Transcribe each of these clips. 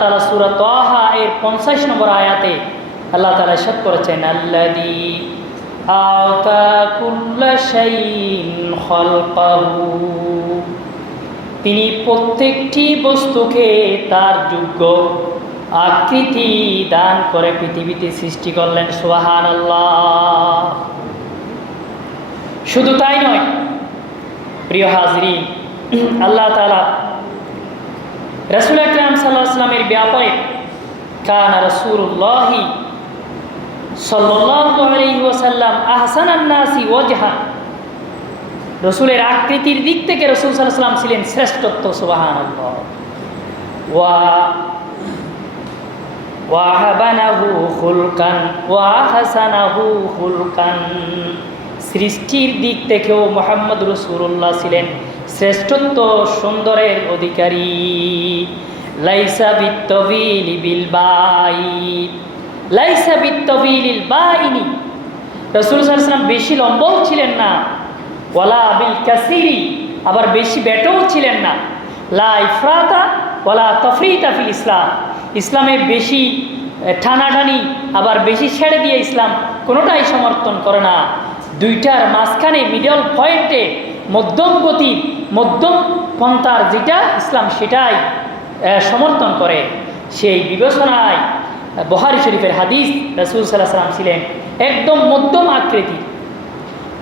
তালা সুরা এর পঞ্চাশ নম্বর আয়াতে আল্লাহ তালা সাত করেছেন আল্লাদি তিনি প্রত্যেকটি বস্তুকে তার যোগ্য আকৃতি দান করে পৃথিবীতে সৃষ্টি করলেন সোহান আল্লাহ শুধু তাই নয়, প্রিয় হাজরি আল্লাহ তালা রসুল আকরাম সাল্লাহ আসলামের ব্যাপারে কানা রসুল্লাহি সাল্লাল্লাহু আলাইহি ওয়াসাল্লাম আহসানান নাসি ওয়াজহা। রসুলের আকৃতির দিক থেকে রসুল সাল্লাহ সাল্লাম ছিলেন শ্রেষ্ঠত্ব খুলকান সৃষ্টির দিক থেকেও মোহাম্মদ রসুল্লাহ ছিলেন শ্রেষ্ঠত্ব সুন্দরের অধিকারী। লাইসা বিত্তবিল বিল বাই লাইসা বিত্তবিল বাইনি রসুল সাল্লাম বেশি লম্বও ছিলেন না। ওয়ালা বিল কাসিরি, আবার বেশি বেটও ছিলেন না। লা ইফরাতা ওয়ালা তফরিতা ফিল ইসলাম। ইসলামে বেশি ঠানাঠানি আবার বেশি ছেড়ে দিয়ে ইসলাম কোনোটাই সমর্থন করে না। দুইটার মাঝখানে মিডল পয়েন্টে মধ্যম গতি, মধ্যম পন্থার যেটা ইসলাম সেটাই সমর্থন করে। সেই বিবেচনায় বহারি শরীফের হাদিস রসুল সাল্লাহ সাল্লাম ছিলেন একদম মধ্যম আকৃতি।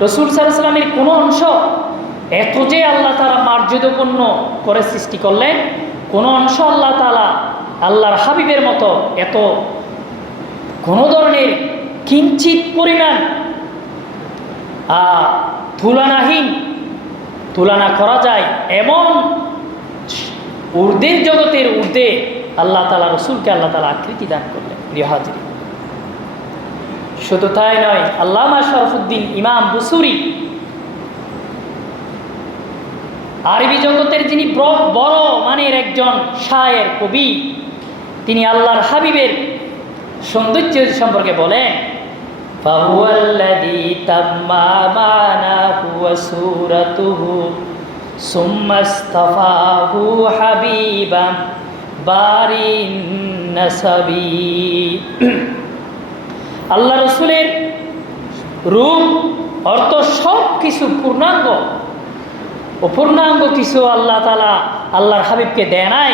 রসুল সাল্লাহ সাল্লামের কোনো অংশ এত যে আল্লাহ তালা মার্যাদাপূর্ণ করে সৃষ্টি করলেন, কোনো অংশ আল্লাহ তালা আল্লাহর হাবিবের মতো এত কোনো ধরনের কিঞ্চিত পরিমাণ তুলনাহীন তুলনা করা যায় এমন উর্দের জগতের উর্দে আল্লাহ তালা রসুলকে আল্লাহ তালা আকৃতি দান করলেন, প্রিয় শুধু তাই নয়, আল্লামা শরফুদ্দিন ইমাম বুসুরি আরবি জগতের যিনি বড় মানের একজন শায়ের কবি, তিনি আল্লাহর হাবিবের সৌন্দর্য সম্পর্কে বলেন فهو الذي تم معناه وسورته ثم اصطفاه حبيبا باري النسبي আল্লাহ রসুলের রূপ অর্থ সব কিছু পূর্ণাঙ্গ ও পূর্ণাঙ্গ কিছু আল্লাহ তালা আল্লাহর হাবিবকে দেয় নাই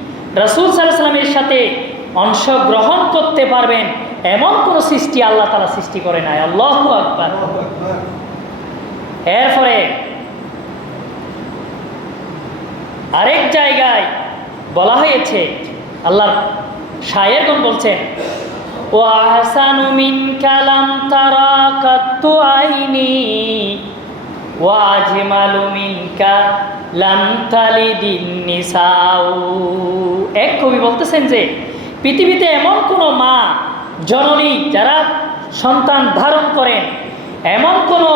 রাসূল সাল্লামের সাথে অংশগ্রহণ করতে পারবেন, এমন কোন সৃষ্টি আল্লাহ তালা সৃষ্টি করে নাই। আল্লাহ আকবার। এরপরে আরেক জায়গায় বলা হয়েছে, আল্লাহর শায়েরগণ বলছেন ও আহসানু মিন কালাম তারা কাত্তু আইনি ও আজমালু মিনকা লাম এক কবি বলতেছেন যে, পৃথিবীতে এমন কোনো মা, জননী যারা সন্তান ধারণ করেন, এমন কোনো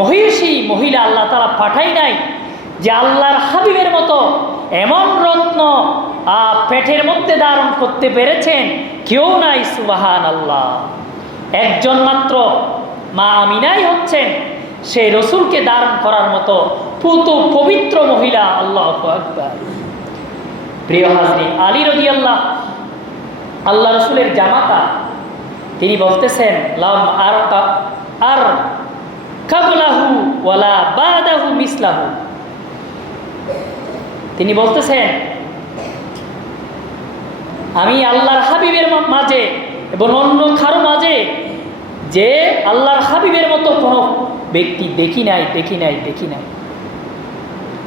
মহিষী মহিলা আল্লাহ তারা পাঠাই নাই যে আল্লাহর হাবিবের মতো এমন রত্ন পেটের মধ্যে ধারণ করতে পেরেছেন? কেউ নাই সুবাহান আল্লাহ একজন মাত্র মা আমিনাই হচ্ছেন। সেই রসুলকে দান করার মতো পুত পবিত্র মহিলা আল্লাহ প্রিয় হাজরি, আলী রদি আল্লাহ আল্লাহ রসুলের জামাতা, তিনি বলতেছেন, লাম আর আর কাবলাহু ওয়ালা বাদাহু মিসলাহু। তিনি বলতেছেন, আমি আল্লাহর হাবিবের মাঝে এবং অন্য কারও মাঝে যে আল্লাহর হাবিবের মতো কোনো ব্যক্তি দেখি নাই দেখি নাই দেখি নাই।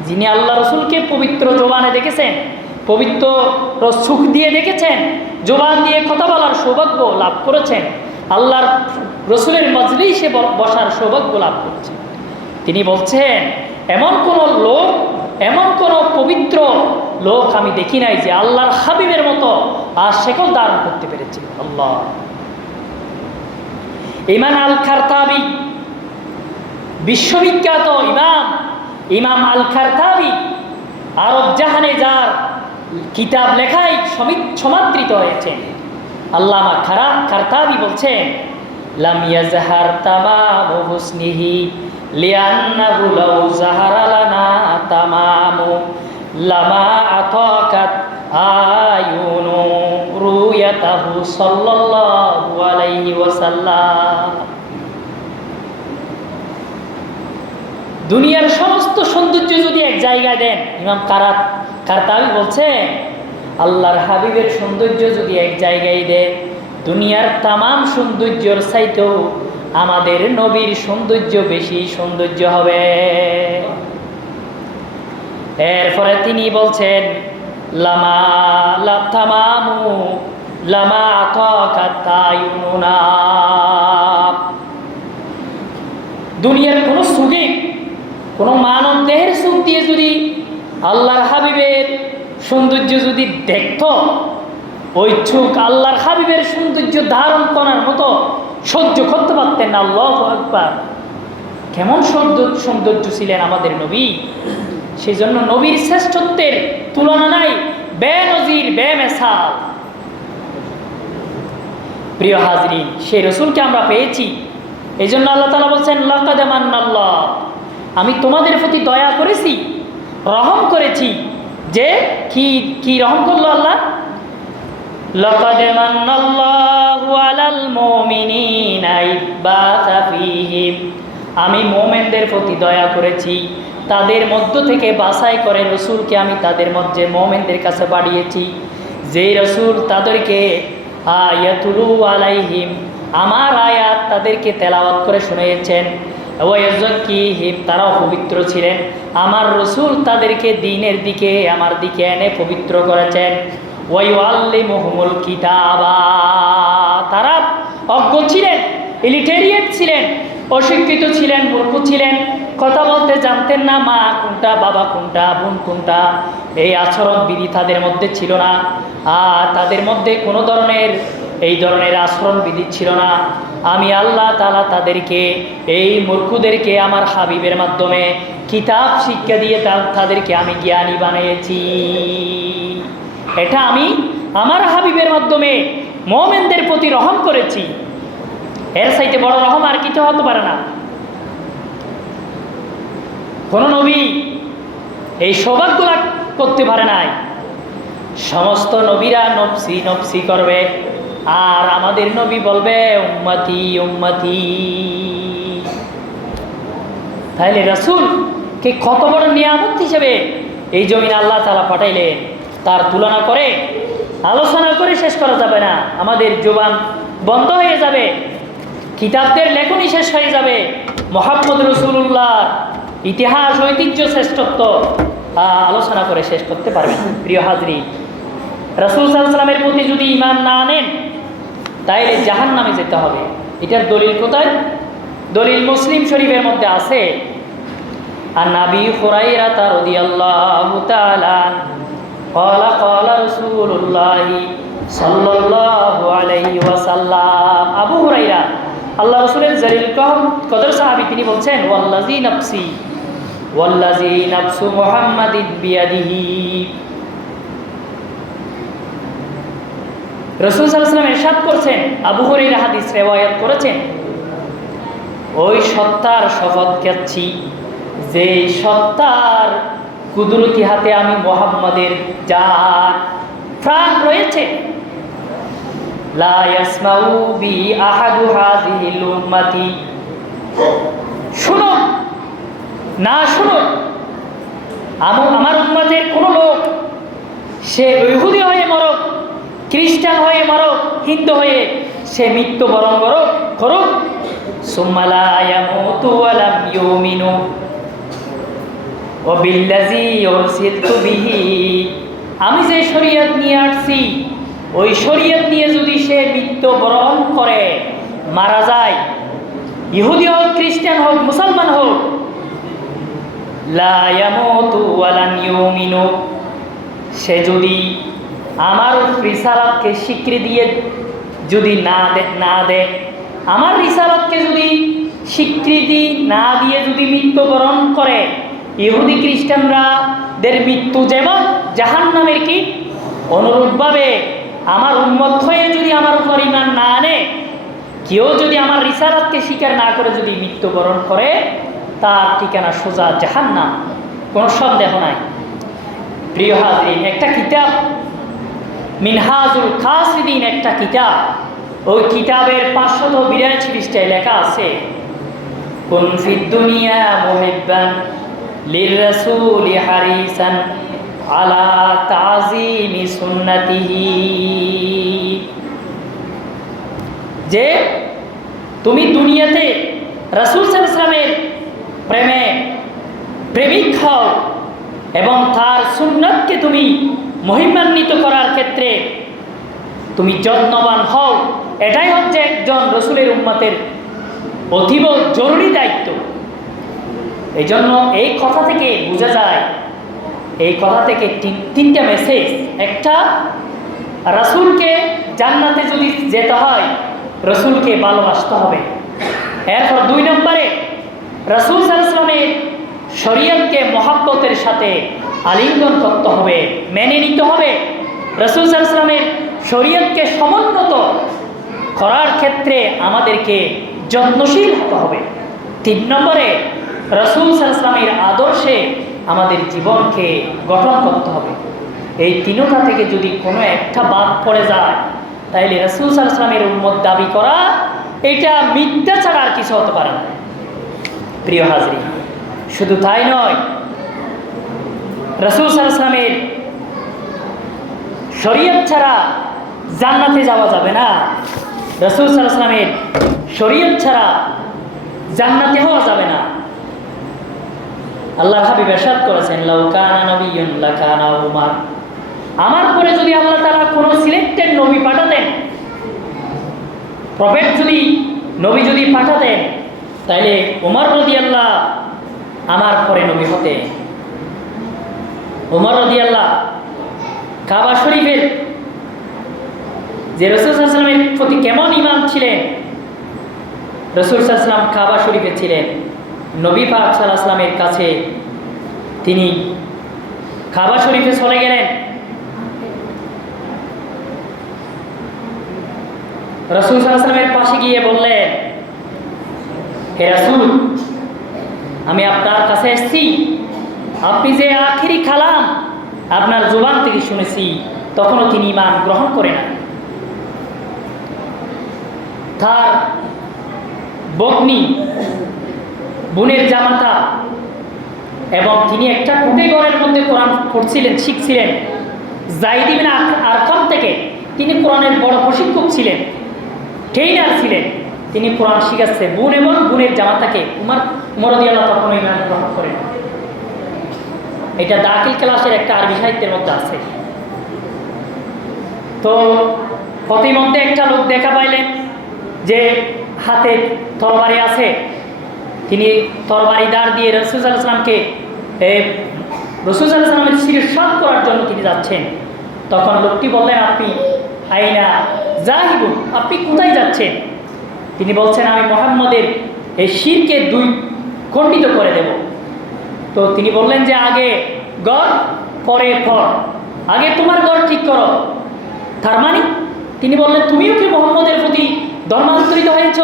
যিনি আল্লাহ রসুলকে পবিত্র জোবানে দেখেছেন, পবিত্র সুখ দিয়ে দেখেছেন, জোবান দিয়ে কথা বলার সৌভাগ্য লাভ করেছেন, আল্লাহর রসুলের মজলিসে বসার সৌভাগ্য লাভ করেছেন। তিনি বলছেন, এমন কোনো লোক, এমন কোন পবিত্র লোক আমি দেখি নাই যে আল্লাহর হাবিবের মতো আর শেকল ধারণ করতে পেরেছে। আল্লাহ। ইমান আল খারতাবি বিশ্ববিখ্যাত ইমাম ইমাম আল খারতাবি আরব জাহানে যার কিতাব সমিত সমাদৃত হয়েছেন। আল্লামা খারা খারতাবি বলছেন, লাম ইয়াজহার তামামু লামা আয়ুনু রুয়াতাহু সাল্লাল্লাহু আলাইহি দুনিয়ার সমস্ত সৌন্দর্য যদি এক জায়গায় দেন, ইমাম কারাত কারতাবি বলছেন, আল্লাহর হাবিবের সৌন্দর্য যদি এক জায়গায় দেয় দুনিয়ার তামাম সৌন্দর্যর চাইতেও আমাদের নবীর সৌন্দর্য বেশি সৌন্দর্য হবে। এরপরে তিনি বলছেন লামা লামা দুনিয়ার কোনো সুখে, কোনো মানব দেহের সুখ দিয়ে যদি আল্লাহর হাবিবের সৌন্দর্য যদি দেখত, ওই আল্লাহর হাবিবের সৌন্দর্য ধারণ করার মতো সহ্য করতে পারতেন না। আল্লাহ একবার কেমন সৌন্দর্য সৌন্দর্য ছিলেন আমাদের নবী। সেই জন্য নবীর শ্রেষ্ঠত্বের তুলনা নাই বে নজির বে মেসাল প্রিয় হাজরি সেই রসুলকে আমরা পেয়েছি। এই জন্য আল্লাহ তালা বলছেন লকাদেমান্নাল্লাহ আমি তোমাদের প্রতি দয়া করেছি, রহম করেছি। যে কি কি রহম করল আল্লাহ? আমি মোমেনদের প্রতি দয়া করেছি তাদের মধ্য থেকে বাছাই করে রসুলকে আমি তাদের মধ্যে মোমেনদের কাছে বাড়িয়েছি। যে রসুল তাদেরকে, আয়াতুলু আলাইহিম আমার আয়াত তাদেরকে তেলাওয়াত করে শুনিয়েছেন। ওয়াইজকিহিম তারাও পবিত্র ছিলেন। আমার রসুল তাদেরকে দিনের দিকে আমার দিকে এনে পবিত্র করেছেন। ওয়াইওয়াল্লিমুহুমুল কিতাবা তারা অজ্ঞ ছিলেন, ইলিটেরিয়েট ছিলেন, অশিক্ষিত ছিলেন, মূর্খ ছিলেন। কথা বলতে জানতেন না, মা কোনটা, বাবা কোনটা, বোন কোনটা, এই আচরণ বিধি তাদের মধ্যে ছিল না। আর তাদের মধ্যে কোনো ধরনের, এই ধরনের আচরণ বিধি ছিল না। আমি আল্লাহ তালা তাদেরকে, এই মূর্খদেরকে আমার হাবিবের মাধ্যমে কিতাব শিক্ষা দিয়ে তাদেরকে আমি জ্ঞানী বানিয়েছি। এটা আমি আমার হাবিবের মাধ্যমে মোমেনদের প্রতি রহম করেছি। এর সাইতে বড় রহম আর কিছু হতে পারে না। কোন নবী এই সৌভাগ্য লাভ করতে পারে নাই। সমস্ত নবীরা নফসি নফসি করবে। আর আমাদের নবী বলবে, উম্মতি উম্মতি। তাহলে রাসুল কে কত বড় নিয়ামত হিসেবে এই জমিন আল্লাহ তালা পাঠাইলেন, তার তুলনা করে আলোচনা করে শেষ করা যাবে না। আমাদের জোবান বন্ধ হয়ে যাবে, কিতাবদের লেখনই শেষ হয়ে যাবে। মোহাম্মদ রসুল্লাহ ইতিহাস, ঐতিহ্য শ্রেষ্ঠত্ব আলোচনা করে শেষ করতে পারবেন, প্রিয় হাজরি। রাসুল সাল্লামের প্রতি যদি ইমান না আনেন তাইলে জাহান নামে যেতে হবে। এটার দলিল কোথায়? দলিল মুসলিম শরীফের মধ্যে আছে। আর নাবি হুরাইরা তার রদি আল্লাহ কলা কলা রসুল্লাহ সাল্লাল্লাহু আলাইহি ওয়াসাল্লাম। আবু হুরাইরা, আল্লাহ রসুলের জলিল কদর সাহাবি তিনি বলছেন ওয়াল্লাজি নফসি ওয়াল্লাযী নাফসু মুহাম্মাদিন বিয়াদিহি। রসুল সাল্লাম এরশাদ করছেন, আবু হরাইরা হাদিস রেওয়ায়াত করেছেন। ওই সত্তার শপথ খাচ্ছি যে সত্তার কুদরতি হাতে আমি মোহাম্মদের যার প্রাণ রয়েছে। লা ইয়াসমাউ বি আহাদু হাযিহিল উম্মতি শুনো না শুনো আম- আমার উম্মতের কোনো লোক, সে ইহুদি হয়ে মরক, খ্রিস্টান হয়ে মরক, হিন্দু হয়ে সে মৃত্যুবরণ করুক করুক। আমি যে শরীয়ত নিয়ে আসছি, ওই শরীয়ত নিয়ে যদি সে মৃত্যুবরণ করে, মারা যায়, ইহুদি হোক, খ্রিস্টান হোক, মুসলমান হোক সে যদি আমার রিসালাতকে স্বীকৃতি দিয়ে যদি না দে, না দেয় আমার রিসালাতকে যদি স্বীকৃতি না দিয়ে যদি মৃত্যুবরণ করে, ইহুদি খ্রিস্টানরা দের মৃত্যু যেমন জাহান নামের কি? অনুরূপভাবে আমার উন্মত হয়ে যদি আমার উপর ইমান না আনে, কেউ যদি আমার রিসালাতকে স্বীকার না করে যদি মৃত্যুবরণ করে তার ঠিকানা সোজা জাহান না কোনো সন্দেহ নাই। প্রিয় হাজরিন, একটা কিতাব। মিনহাজুল খাসিদিন একটা কিতাব। ওই কিতাবের পাঁচশত বিরাশি পৃষ্ঠায় লেখা আছে, কুন ফিদ দুনিয়া মুহিব্বান লিররাসূলি হারিসান আলা তাজিমি সুন্নতিহি। যে তুমি দুনিয়াতে রাসূল সাল্লামের প্রেমে প্রেমিক হও এবং তার সুন্নতকে তুমি মহিমান্বিত করার ক্ষেত্রে তুমি যত্নবান হও। এটাই হচ্ছে একজন রসুলের উম্মতের অতীব জরুরি দায়িত্ব। এই জন্য এই কথা থেকে বোঝা যায়, এই কথা থেকে তিন তিনটা মেসেজ একটা, রাসুলকে জান্নাতে যদি যেতে হয়, রসুলকে ভালোবাসতে হবে। এরপর দুই নম্বরে রসুল সাল্লামের শরীয়তকে মহাব্বতের সাথে আলিঙ্গন করতে হবে, মেনে নিতে হবে। রসুল সাল্লামের শরীয়তকে সমুন্নত করার ক্ষেত্রে আমাদেরকে যত্নশীল হতে হবে। তিন নম্বরে, রসুল সাল্লামের আদর্শে আমাদের জীবনকে গঠন করতে হবে। এই তিনটা থেকে যদি কোনো একটা বাদ পড়ে যায়, তাইলে রসুল সাল্লামের উন্মত দাবি করা, এটা মিথ্যা ছাড়া আর কিছু হতে পারে না। প্রিয় হাজরি, শুধু তাই নয়, রসুল সাল্লামের শরীয়ত ছাড়া জান্নাতে যাওয়া যাবে না। রসুল সাল্লামের শরীয়ত ছাড়া জান্নাতে হওয়া যাবে না। আল্লাহ হাবিব এরশাদ করেছেন লাউকানা নবিয়ুন লাকানা উমার। আমার পরে যদি আল্লাহ তারা কোনো সিলেক্টেড নবী পাঠাতেন প্রফেট যদি, নবী যদি পাঠাতেন তাইলে উমর রদি আল্লাহ আমার পরে নবী হতে। উমর রদি আল্লাহ কাবা শরীফের যে রসুল সাল্লামের প্রতি কেমন ইমাম ছিলেন, রসুল সাল্লাম কাবা শরীফে ছিলেন। নবী পাক সাল্লাহামের কাছে তিনি কাবা শরীফে চলে গেলেন। রসুল সাল্লামের পাশে গিয়ে বললেন হে রসুল, আমি আপনার কাছে এসেছি। আপনি যে আখিরি খালাম আপনার জোবান থেকে শুনেছি, তখনও তিনি ইমান গ্রহণ করে না তার বগ্নি বোনের জামাতা, এবং তিনি একটা কুটে ঘরের মধ্যে কোরআন পড়ছিলেন, শিখছিলেন। জাইদিবিন আরকাম থেকে তিনি কোরআনের বড় প্রশিক্ষক ছিলেন ট্রেইনার ছিলেন। তিনি কোরআন শিখাচ্ছে। বোন এবং বোনের জামাতাকে উমার উমরদি আল্লাহ তখন ইমান গ্রহণ করেন। এটা দাখিল ক্লাসের একটা আরবি সাহিত্যের মধ্যে আছে। তো প্রতিমধ্যে একটা লোক দেখা পাইলেন যে হাতে তরবারি আছে। তিনি তরবারি দাঁড় দিয়ে রসুল আলাইসলামকে রসুল আলাইসলামের শিরসাদ করার জন্য তিনি যাচ্ছেন। তখন লোকটি বললেন, আপনি আইনা জাহিব আপনি কোথায় যাচ্ছেন? তিনি বলছেন, আমি মোহাম্মদের এই শিরকে দুই খণ্ডিত করে দেব। তো তিনি বললেন যে, আগে গড়, পরে ফল। আগে তোমার গড় ঠিক করো। তার মানে তিনি বললেন, তুমিও কি মোহাম্মদের প্রতি ধর্মান্তরিত হয়েছ?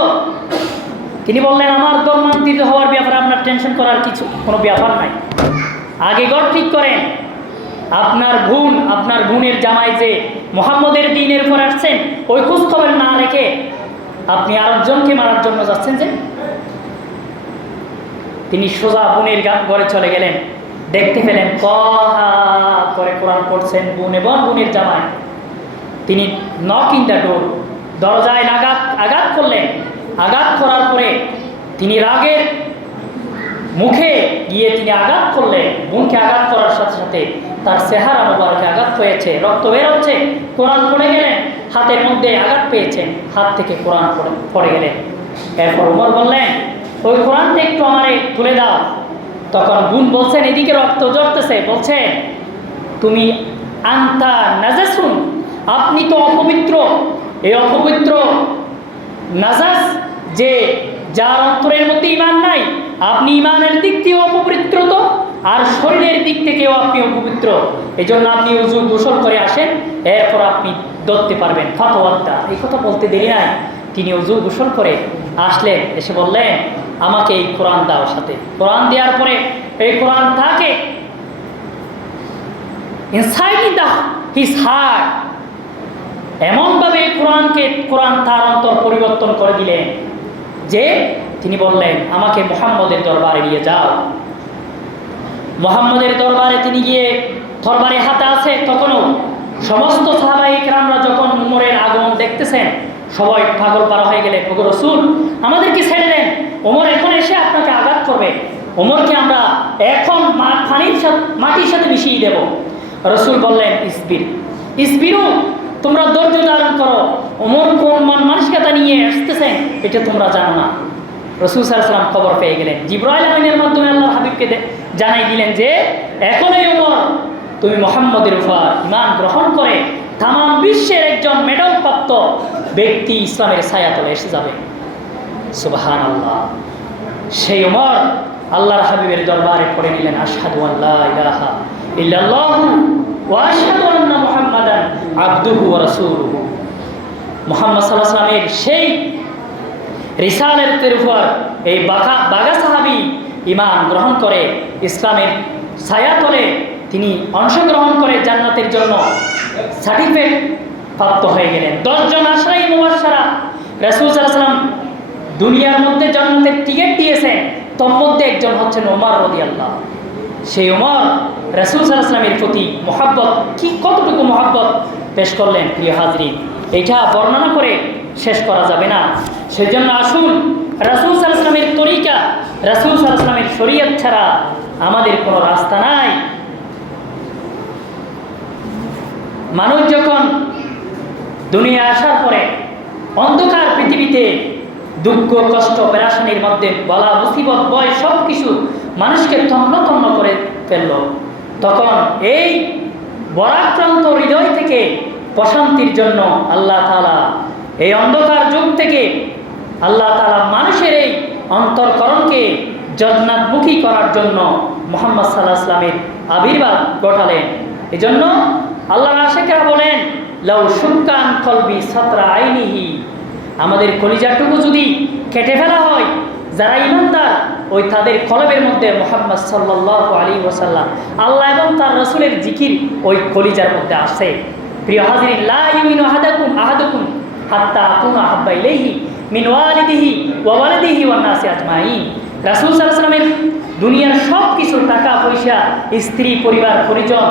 তিনি বললেন, আমার ধর্মান্তরিত হওয়ার ব্যাপারে আপনার টেনশন করার কিছু, কোনো ব্যাপার নাই। আগে গড় ঠিক করেন। আপনার গুণ আপনার গুণের জামাই যে মোহাম্মদের দিনের পর আসছেন, ওই খোঁজ না রেখে আপনি আরেকজনকে মারার জন্য যাচ্ছেন যে? তিনি সোজা বোনের ঘরে চলে গেলেন। দেখতে পেলেন কহা করে কোরআন পড়ছেন বোন এবং বোনের জামাই তিনি নক ইন দ্য ডোর দরজায় আঘাত আঘাত করলেন। আঘাত করার পরে তিনি রাগের মুখে গিয়ে তিনি আঘাত করলেন। বোনকে আঘাত করার সাথে সাথে তার চেহারা মোবারকে আঘাত হয়েছে রক্ত বের হচ্ছে, কোরআন পড়ে গেলেন, হাতের মধ্যে আঘাত পেয়েছেন, হাত থেকে কোরআন পড়ে গেলেন। এরপর উমর বললেন, ওই কোরআনটা একটু আমারে তুলে দাও। তখন গুণ বলছেন, এদিকে রক্ত জড়তেছে বলছে তুমি আন্তা নাজাসুন, আপনি তো অপবিত্র। এই অপবিত্র নাজাস যে যার অন্তরের মধ্যে ইমান নাই, আপনি ইমানের দিক থেকেও অপবিত্র তো? আর শরীরের দিক থেকেও আপনি অপবিত্র। এই জন্য আপনি উজু গোসল করে আসেন, এরপর আপনি ধরতে পারবেন। ফতোয়ারটা এই কথা বলতে দেরি নাই। তিনি উজু গোসল করে আসলেন, এসে বললেন, আমাকে এই কোরআন দাও সাথে। কোরআন দেওয়ার পরে এই কোরআন হিস হার্ট এমনভাবে কোরআনকে, কোরআন তার অন্তর পরিবর্তন করে দিলেন যে তিনি বললেন, আমাকে মোহাম্মদের দরবারে নিয়ে যাও। মোহাম্মদের দরবারে তিনি গিয়ে দরবারে হাতে আছে তখনও সমস্ত সাহাবাহিকরামরা যখন উমরের আগমন দেখতেছেন, সবাই পাগল পারা হয়ে গেলে ওগো রসুল, আমাদেরকে ছেড়ে দেন। ওমর এখন এসে আপনাকে আঘাত করবে। ওমরকে আমরা এখন পানির সাথে, মাটির সাথে মিশিয়ে দেব। রসুল বললেন, ইসবির, ইসবিরু, তোমরা ধৈর্য ধারণ করো। ওমর কোন মন, মানসিকতা নিয়ে আসতেছেন, এটা তোমরা জানো না। রসুল সাল্লাম খবর পেয়ে গেলেন। জিব্রাইল আমিনের মাধ্যমে আল্লাহ হাবিবকে জানাই দিলেন যে এখনই ওমর তুমি মোহাম্মদের উপর ইমান গ্রহণ করে তাম বিশ্বের একজন মেডল প্রাপ্ত ব্যক্তি ইসলামের ছায়াতলে এসে যাবে। সুবাহান আল্লাহ সেই ওমর আল্লাহর হাবিবের দরবারে পড়ে নিলেন, আশহাদু আল্লাহ আবদুহু ওয়া রাসূলুহু। মুহাম্মদ সাল্লাল্লাহু আলাইহি সেই রিসালের উপর এই বাঘা বাঘা সাহাবি ইমান গ্রহণ করে, ইসলামের ছায়াতলে তিনি অংশগ্রহণ করে জান্নাতের জন্য সার্টিফিকেট প্রাপ্ত হয়ে গেলেন। দশজন আশরাই মুবাসারা রাসুল সাল্লাম দুনিয়ার মধ্যে জান্নাতের টিকিট দিয়েছেন তোর মধ্যে একজন হচ্ছেন ওমর রদি আল্লাহ সেই ওমর রাসুল সাল্লামের প্রতি মহাব্বত, কি কতটুকু মহাব্বত পেশ করলেন প্রিয় হাজরি এটা বর্ণনা করে শেষ করা যাবে না। সেজন্য আসুন, রাসুল সাল্লামের তরিকা, রাসুল সাল্লামের শরীয়ত ছাড়া আমাদের কোনো রাস্তা নাই। মানুষ যখন দুনিয়া আসার পরে অন্ধকার পৃথিবীতে দুঃখ, কষ্ট, পেরাশানির মধ্যে বলা, মুসিবত বয় সব কিছু মানুষকে তন্ন তন্ন করে ফেলল। তখন এই বরাক্রান্ত হৃদয় থেকে প্রশান্তির জন্য আল্লাহ তালা এই অন্ধকার যুগ থেকে আল্লাহ তালা মানুষের এই অন্তরকরণকে জন্নাতমুখী করার জন্য মোহাম্মদ সাল্লাহ ইসলামের আবির্ভাব ঘটালেন। এজন্য আল্লাহ আশেখরা বলেন লৌ সুকান কলবি সাতরা আইনিহি। আমাদের কলিজাটুকু যদি কেটে ফেলা হয়, যারা ইমানদার, ওই তাদের কলবের মধ্যে মোহাম্মদ সাল্লাহ আলী ওসাল্লাম আল্লাহ এবং তার রসুলের জিকির ওই কলিজার মধ্যে আসে। প্রিয় হাজির আহাদাকুম, আহাদুকুম হাত্তা আকুন আহাব্বা ইলাইহি। মিন ওয়ালিদিহি ওয়া ওয়ালিদিহি ওয়ান নাসি আজমাইন। রাসূল ওয়াসাল্লামের দুনিয়ার সব কিছু টাকা পয়সা, স্ত্রী, পরিবার, পরিজন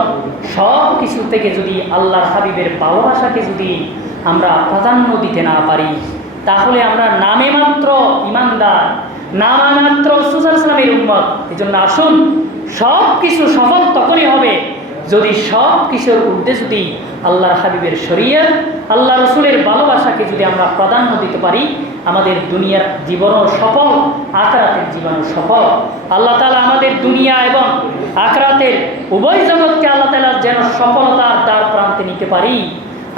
সব কিছু থেকে যদি আল্লাহর হাবিবের ভালোবাসাকে যদি আমরা প্রাধান্য দিতে না পারি, তাহলে আমরা নামে মাত্র ইমানদার, নামা মাত্র সুসাল ইসলামের উম্মত। এই জন্য আসুন সব কিছু সফল তখনই হবে যদি সব কিছুর ঊর্ধ্বে যদি আল্লাহর হাবিবের শরীয়ত, আল্লাহ রসুলের ভালোবাসাকে যদি আমরা প্রাধান্য দিতে পারি, আমাদের দুনিয়ার জীবনও সফল, আখরাতের জীবনও সফল। আল্লাহ তালা আমাদের দুনিয়া এবং আখরাতের উভয় জগৎকে আল্লাহ তালা যেন সফলতার দ্বার প্রান্তে নিতে পারি।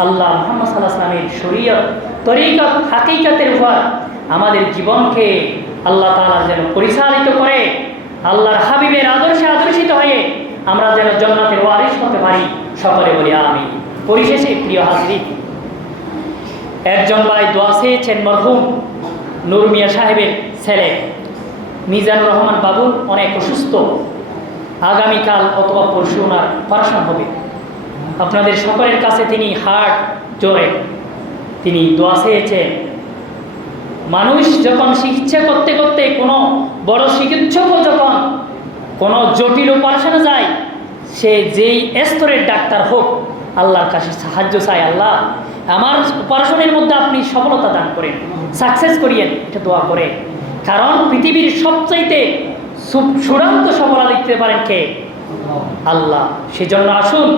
আল্লাহ মোহাম্মদ সাল্লাহ আসলামের শরীয়ত, তরিকত, হাকিকতের উপর আমাদের জীবনকে আল্লাহ তালা যেন পরিচালিত করে, আল্লাহর হাবিবের আদর্শে আদর্শিত হয়ে আমরা যেন জন্নাতের ওয়ারিশ হতে পারি। সকলে বলি আমি পরিশেষে প্রিয় হাজরি, একজন ভাই দোয়া চেয়েছেন মরহুম নুর মিয়া সাহেবের ছেলে। মিজানুর রহমান বাবু অনেক অসুস্থ। আগামীকাল অথবা পরশু ওনার অপারেশন হবে। আপনাদের সকলের কাছে তিনি হার্ট জোরে। তিনি দোয়া চেয়েছেন মানুষ যখন চিকিৎসা করতে করতে কোনো বড় চিকিৎসকও যখন কোনো জটিল অপারেশনে যায়, সে যেই স্তরের ডাক্তার হোক আল্লাহর কাছে সাহায্য চাই, আল্লাহ। আমার অপারেশনের মধ্যে আপনি সফলতা দান করেন সাকসেস করিয়েন, এটা দোয়া করে। কারণ পৃথিবীর সবচাইতে চূড়ান্ত সফলতা দিতে পারেন কে? আল্লাহ। সেজন্য আসুন,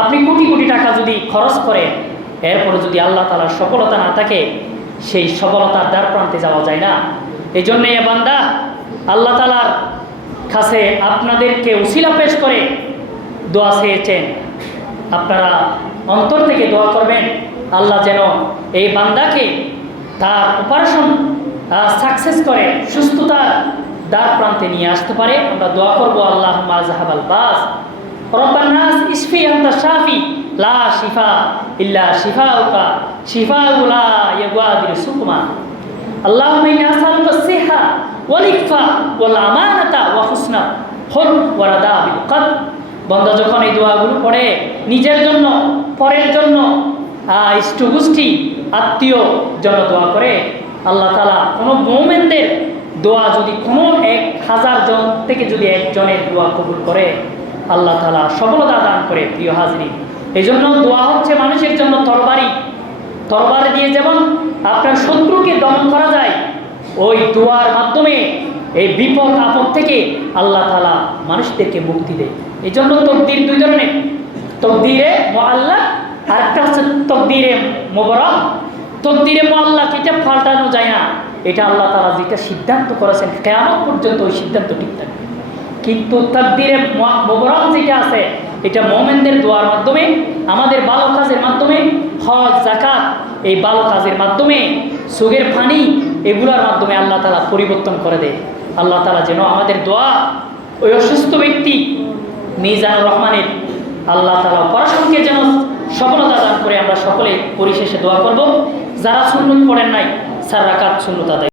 আপনি কোটি কোটি টাকা যদি খরচ করেন, এরপরে যদি আল্লাহ তালার সফলতা না থাকে, সেই সফলতার দ্বার প্রান্তে যাওয়া যায় না। এই জন্য এ বান্দা, আল্লাহ তালার কাছে আপনাদেরকে উশিলা পেশ করে দোয়া চেয়েছেন। আপনারা অন্তর থেকে দোয়া করবেন আল্লাহ যেন এই বান্দাকে তার অপারেশন সাকসেস করে সুস্থতার দ্বার প্রান্তে নিয়ে আসতে পারে আমরা দোয়া করব আল্লাহ মাজাহাবাল বাস রব্বান্নাস ইসফি আন্তা শাফি লা শিফা ইল্লা শিফাউকা শিফাউলা ইয়াগুয়াদির সুকুমা اللهم إني أسألك الصحة والإكفاء والأمانة وحسن خلق ورضا بالقلب বন্দা যখন এই দোয়াগুলো পড়ে, নিজের জন্য, পরের জন্য ইষ্টগোষ্ঠী, আত্মীয় জন দোয়া করে, আল্লাহ তালা কোনো মোমেনদের দোয়া যদি কোনো এক হাজার জন থেকে যদি একজনের দোয়া কবুল করে, আল্লাহ তালা সফলতা দান করে, প্রিয় হাজরি এই জন্য দোয়া হচ্ছে মানুষের জন্য তরবারি। তরবার দিয়ে যেমন আপনার শত্রুকে দমন করা যায়, ওই দোয়ার মাধ্যমে এই বিপদ আপদ থেকে আল্লাহ তালা মানুষদেরকে মুক্তি দেয়। এই জন্য তকদির দুই ধরনের। তকদিরে মোয়াল্লা আর একটা হচ্ছে তকদিরে মোবরক। তকদিরে মোয়াল্লা এটা পাল্টানো যায় না। এটা আল্লাহ তালা যেটা সিদ্ধান্ত করেছেন কেমন পর্যন্ত ওই সিদ্ধান্ত ঠিক থাকবে। কিন্তু তাকদিরে মোবরক যেটা আছে, এটা মোমেনদের দোয়ার মাধ্যমে, আমাদের ভালো কাজের মাধ্যমে, হজ জাকাত এই ভালো কাজের মাধ্যমে, সুগের পানি, এগুলোর মাধ্যমে আল্লাহ তালা পরিবর্তন করে দেয়। আল্লাহ তালা যেন আমাদের দোয়া, ওই অসুস্থ ব্যক্তি মিজানুর রহমানের আল্লাহ তালা পড়াশোনাকে যেন সফলতা দান করে আমরা সকলে পরিশেষে দোয়া করব। যারা সুন্নত পড়েন নাই সার রাকাত শূন্যতা